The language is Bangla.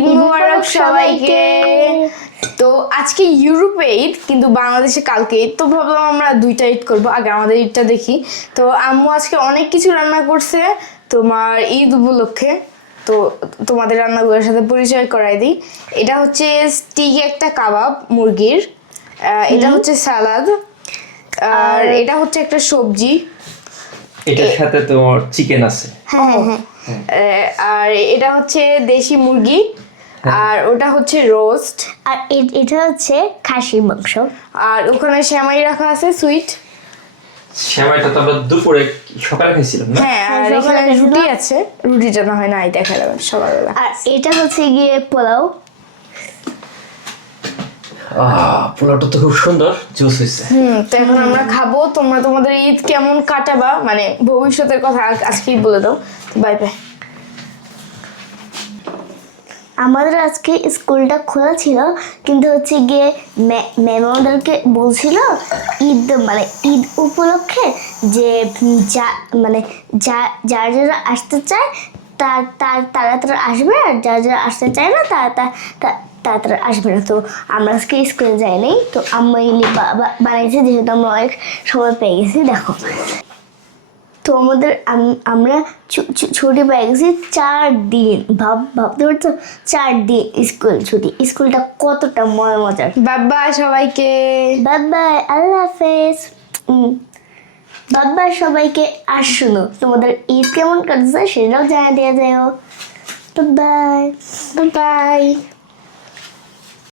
ঈদ মুবারক সবাইকে। তো আজকে ইউরোপে ঈদ কিন্তু বাংলাদেশে কালকে ঈদ তো ভাবলাম আমরা দুইটা ঈদ করব। আগে আমাদের ঈদটা দেখি। তো আম্মু আজকে অনেক কিছু রান্না করছে তোমার ঈদ উপলক্ষে। তো তোমাদের রান্নাগুলোর সাথে পরিচয় করাই দিই। এটা হচ্ছে স্টিক একটা কাবাব মুরগির আহ, এটা হচ্ছে সালাদ আর এটা হচ্ছে একটা সবজি। এটার সাথে তোমার চিকেন আছে। আহ, আর এটা হচ্ছে দেশি মুরগি। আর ওটা হচ্ছে রোস্ট আর এটা হচ্ছে খাসির মাংস। আর ওখানে শ্যামাই রাখা আছে সুইট সেমাইটা তো আমরা দুপুরে সকালে খাইছিলাম না? হ্যাঁ আর হ্যাঁ, এখানে রুটি আছে। রুটিটা না হয় নাই দেখা যাবে সকালবেলা। আর এটা হচ্ছে গিয়ে পোলাও। আহ পোলাওটা তো খুব সুন্দর জুস হয়েছে হুম তো এখন আমরা খাব। তোমরা তোমাদের ঈদ কেমন কাটাবা? মানে ভবিষ্যতের কথা আজকেই বলে দাও। বাই বাই আমাদের আজকে স্কুলটা খোলা ছিল, কিন্তু হচ্ছে গিয়ে ম্যা- ম্যাম আমাদেরকে বলছিল ঈদ মানে ঈদ উপলক্ষে যে যা মানে যা, যারা যারা আসতে চায় তার তার তারা তারা আসবে, আর যারা যারা আসতে চায় না, তারা, তা- তা- তারা আসবে না। তো আমরা আজকে স্কুলে যাইনি, তো আম্মা ইলি বাবা বানিয়েছে যেহেতু আমরা অনেক সময় পেয়ে গেছি, দেখো। তো আমাদের আমরা ছুটি পেয়ে গেছি চার দিন। ভাব ভাবতে পারছ? চার দিন স্কুল ছুটি। স্কুলটা কতটা মজা মজার। বাবা সবাইকে। বাই বাই আল্লাহ হাফেজ। বাবা সবাইকে আর শুনো তোমাদের ঈদ কেমন কাটছে সেটাও জানিয়ে দেওয়া যায় বাই বাই